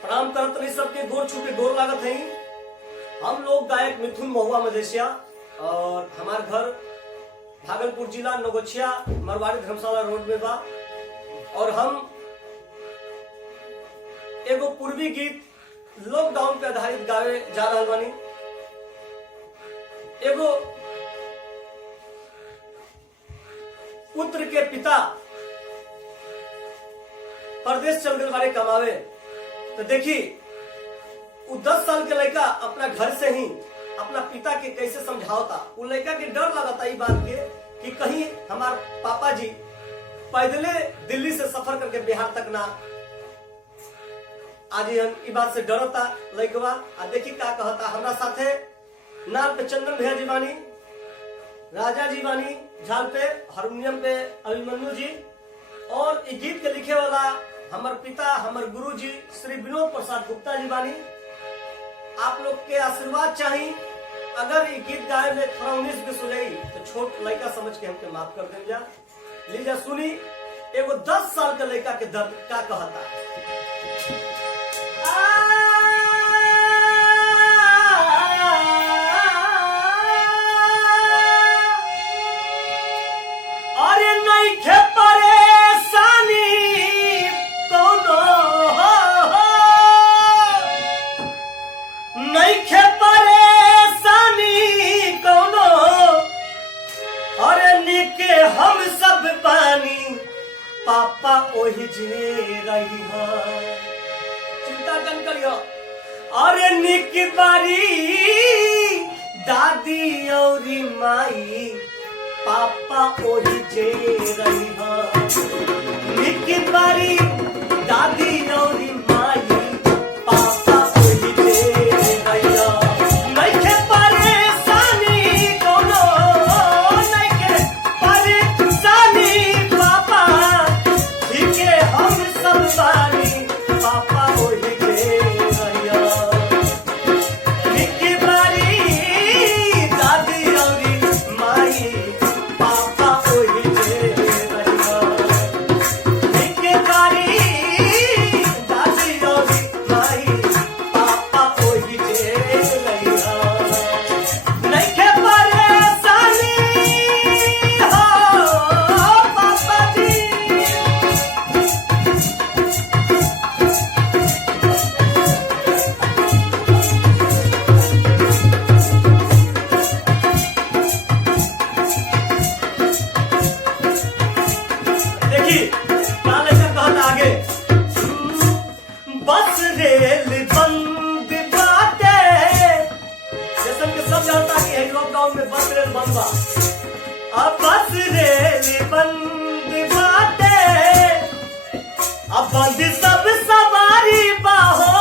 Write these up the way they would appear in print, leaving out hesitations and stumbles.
प्रणाम करत रही सबके, गोर छूटे गोर लागत है। हम लोग गायक मिथुन महुआ मदेशिया और हमार घर भागलपुर जिला नगोछिया मरवाड़ी धर्मशाला रोड में बा। और हम एगो पूर्वी गीत लॉकडाउन पे आधारित गावे जा रहा बानी। एगो पुत्र के पिता परदेश चल गए बारे कमावे, तो देखी वो 10 साल के लड़का अपना घर से ही अपना पिता के कैसे समझावता। वो लड़का के डर लगता ई बात के कि कहीं हमार पापा जी पैदले दिल्ली से सफर करके बिहार तक ना आज हम ई बात से डरता लड़कवा। आ देखी का कहता। हमरा साथे नाल पे चंदन भैया जी बानी, राजा जी बानी, झाल पे हारमोनियम पे अभिमन्यु जी, और इस गीत के लिखे वाला हमार पिता हमार गुरु जी श्री विनोद प्रसाद गुप्ता जी बानी। आप लोग के आशीर्वाद चाहिए। अगर ये गीत गाए में थोड़ा 19-20 हो जाई तो छोट लड़का समझ के हमके माफ कर दें जा। लीजा सुनी एगो 10 साल के लड़का के दर्द का कहता। अरे नहीं खे परेशानी कोनो, नहीं खे परेशानी कोनो, अरे निके हम सब पानी पापा ओही जे रही हो। चिंता कन करियो। अरे निक बारी दादी और माई पापा ओही जे रही हो। निक बारी दादी और माई पापा ओही जे रही हो। नहीं के परेशानी कोनो, नहीं के परेशानी पापा ठीके हम सब बानी पापा ओही जे रही हो। निक बारी दादी और माई पापा ओही जे रही हो। निक बारी दादी और माई पापा ओही जे रही हो। नहीं के परेशानी हो पापा जी। देखी क्या लेकर कहता आगे। बस रेल बंद बाटे, जैसे कि सब जानता कि लॉकडाउन में बस रेल बंद बा। अब बस रेल बंद बाटे, अब बंद सब सवारी बाहो।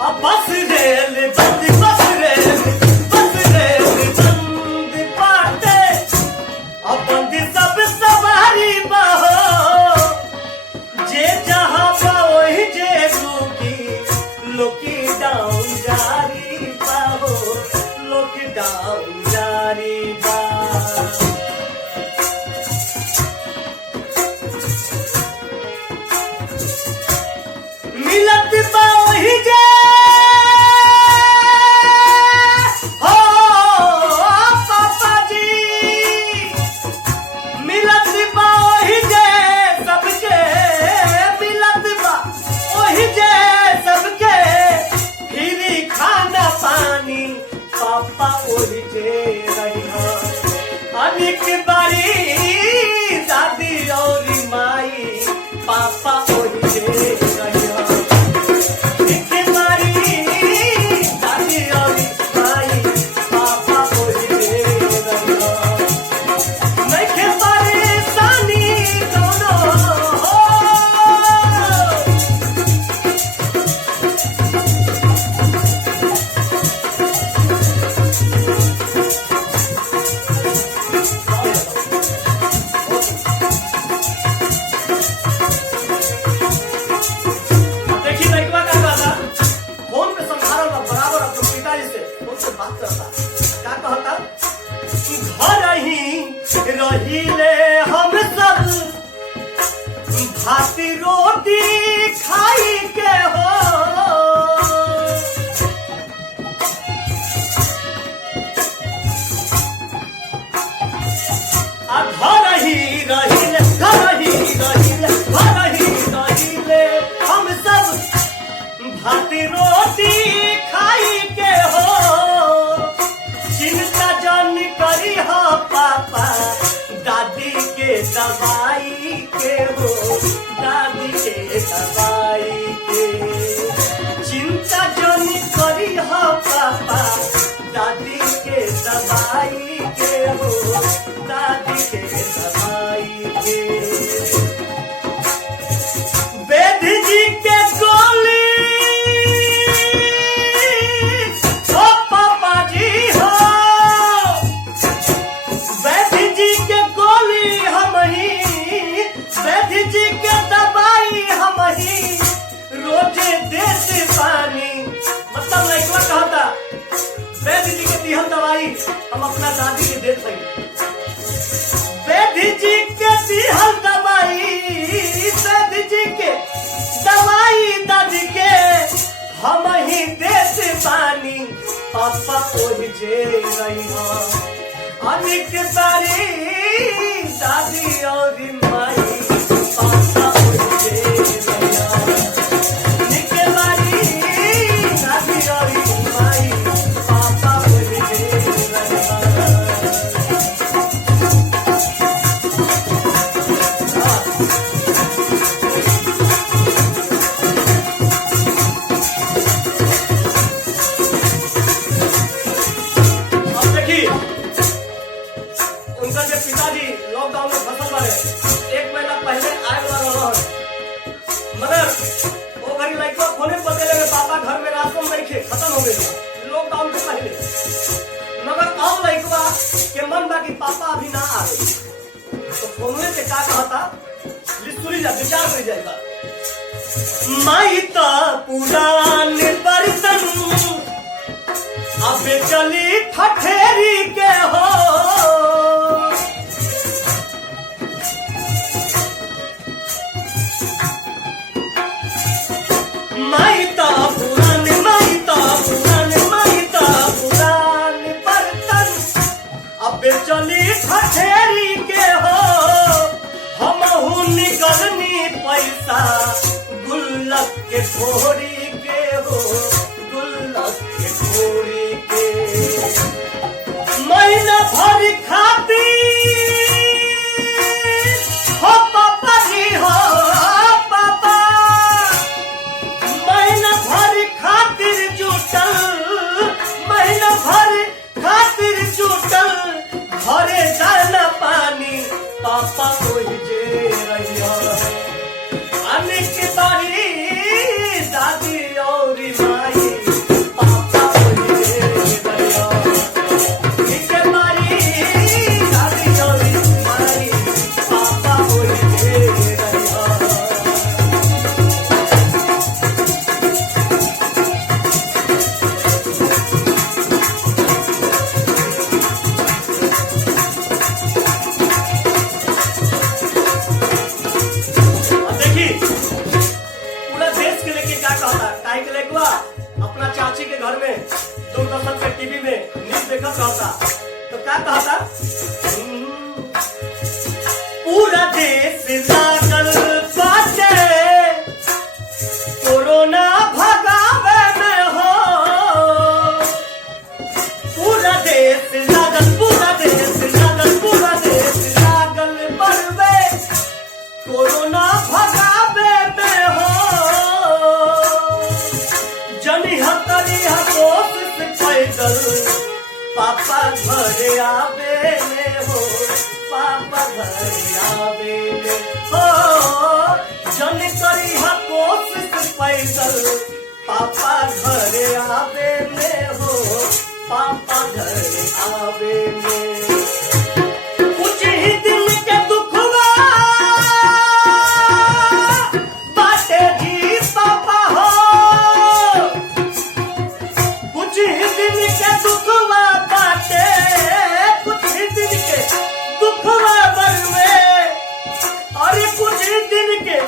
अब बस रेल बंद, बस रेल बंद बाटे, अब बंद सब सवारी बाहो। जे जहाँ पाओ ही जे रुकी लॉकडाउन जारी बाहो, लॉकडाउन जारी बा। मिलत पाओ ही जे हो पापा जी, मिलत पाओ ही जे सबके, मिलत पाओ ही जे सबके, फ्री खाना पानी पापा ओही जे रही हो। अनेक बारी दादी और माई पापा ओही जे रही हो। एक बारी दादी और माई पापा ओही जे रही हो। नहीं के परेशानी कोनो हो। बात करता क्या कहता। भाती रोटी खाई के हो घर ही रहिले हम सब भाती रोटी खाई के हो चिंता जान करी हो पापा दादी के दवाई के हो दादी के दवाई के चिंता जान करी हो पापा दादी के दवाई के हो दादी के दवाई के वेद जी के गोली हो पापा जी हो वैद जी के गोली हम ही वैद जी के दवाई हम ही रोजे देते पानी मतलब लड़का कहता वैद जी के दिहल दवाई हम अपना दादी के देते वैद जी के दिहल दवाई वैद जी के दवाई दादी के हम ही देते पानी पापा कोई जे रही अनिक तारी दादी और माई पापा कोई जे रही अनिक तारी दादी और माई पापा कोई जे रही उनका जो पिताजी लॉकडाउन में फसल बारे 1 महीना पहले आए वाला मगर वो घड़ी लड़का फोने पर लगे पापा घर में राशन नहीं थे खत्म हो गए लॉकडाउन से पहले मगर अब लड़का के मन बा कि पापा अभी ना आ गए तो फोन से का कहता सुनी जा विचार कर जाएगा माई तो पुरान बर्तन अब चली ठठेरी के हो माईता पुरान बर्तन अब चली ठठेरी के हो हम निकलनी पैसा गुल्लक के फोड़ी के हो गुल्लक के फोड़ी के महीना भर खाती हो पापा जी हो पापा महीना भर खातिर जुटल महीना भर खातिर जुटल घरे जाना पानी पापा कोई जे रहिया अनिक तारी दादी और माई पापा कोई जे रहिया अनिक तारी दादी और माई पापा कोई जे रहिया अपना चाची के घर में दूरदर्शन के टीवी में न्यूज देखा रहता तो क्या कहता पूरा देश लागल बाटे कोरोना भगावे में हो पूरा देश लागल बरवे कोरोना भगावे में हो जनी हतरी कोशिश पैदल पापा घर आवे ने हो पापा घर आवे ने हो जनी करी कोशिश पैदल पापा घर आवे ने हो पापा घर आवे ने कुछ ही दिल के दुखवा बाटे जी पापा हो कुछ ही दिन के दुखवा बाटे कुछ ही दिन के दुखवा बरवे और कुछ ही दिन के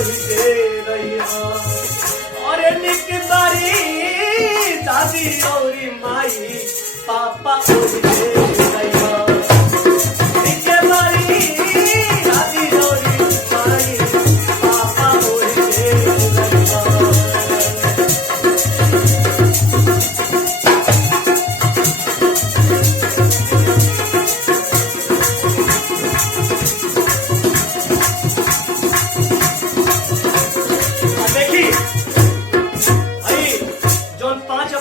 ओही जे रहिया अरे निक बारी दादी औरी माई पापा ओही जे रहिया निक बारी दादी औरी माई पापा ओही जे रहिया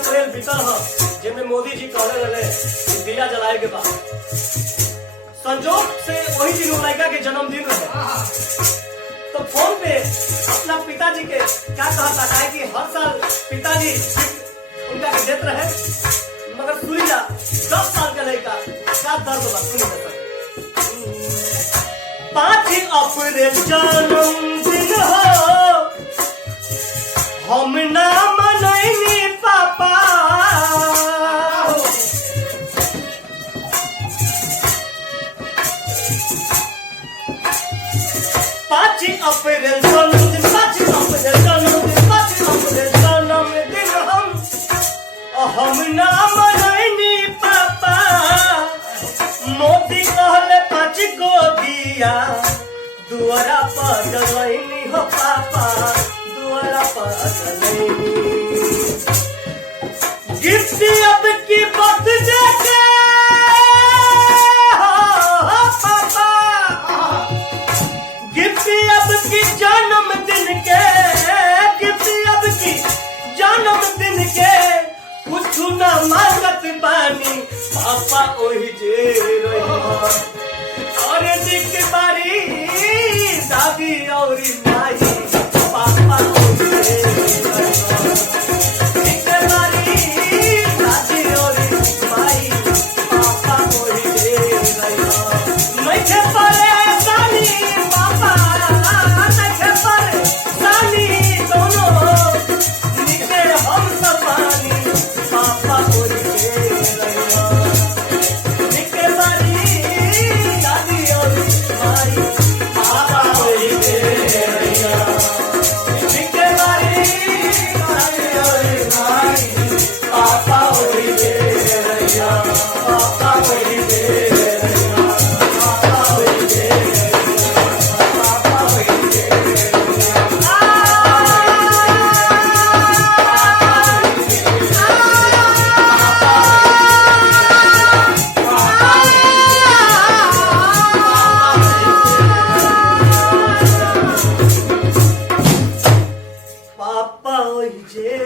जिनमें मोदी जी कहने लगे दिया जलाए के बाद संजोग से वही दिन लड़का के जन्मदिन रहे तो फोन पे अपना पिताजी के क्या कहता है कि हर साल पिताजी उनका के देते रहे मगर सुनी जा 10 साल का लड़का क्या दर्द बा सुनी जा 5 अप्रैल जन्मदिन हो हम ना मनैनी पापा 5 अप्रैल जन्मदिन 5 अप्रैल जन्मदिन 5 अप्रैल जन्मदिन हम ना मनैनी पापा मोदी कहले 5 गो दिया दुआरा पर जलैनी हो पापा दुआरा पर जलैनी गिफ्ट अब की बात जाके पापा गिफ्ट अब की जन्मदिन के गिफ्ट अब की जन्मदिन के कुछ न मांगत बानी पापा ओही जे रहिया अरे दिख बारी दादी औरी माई पापा ओही जे रहिया दिख बारी दादी औरी माई पापा ओही जे रहिया मैं के परेशानी पापा मैं के परेशानी दोनों निके हम सब पानी पापा ओही जे रहिया निके बारी दादी औरी माई पापा ओही जे रहिया निके बारी दादी औरी माई पापा ओही जे रहिया पापा ओही जे रहिया पापा ओही जे रहिया पापा ओही जे पापा ओही जे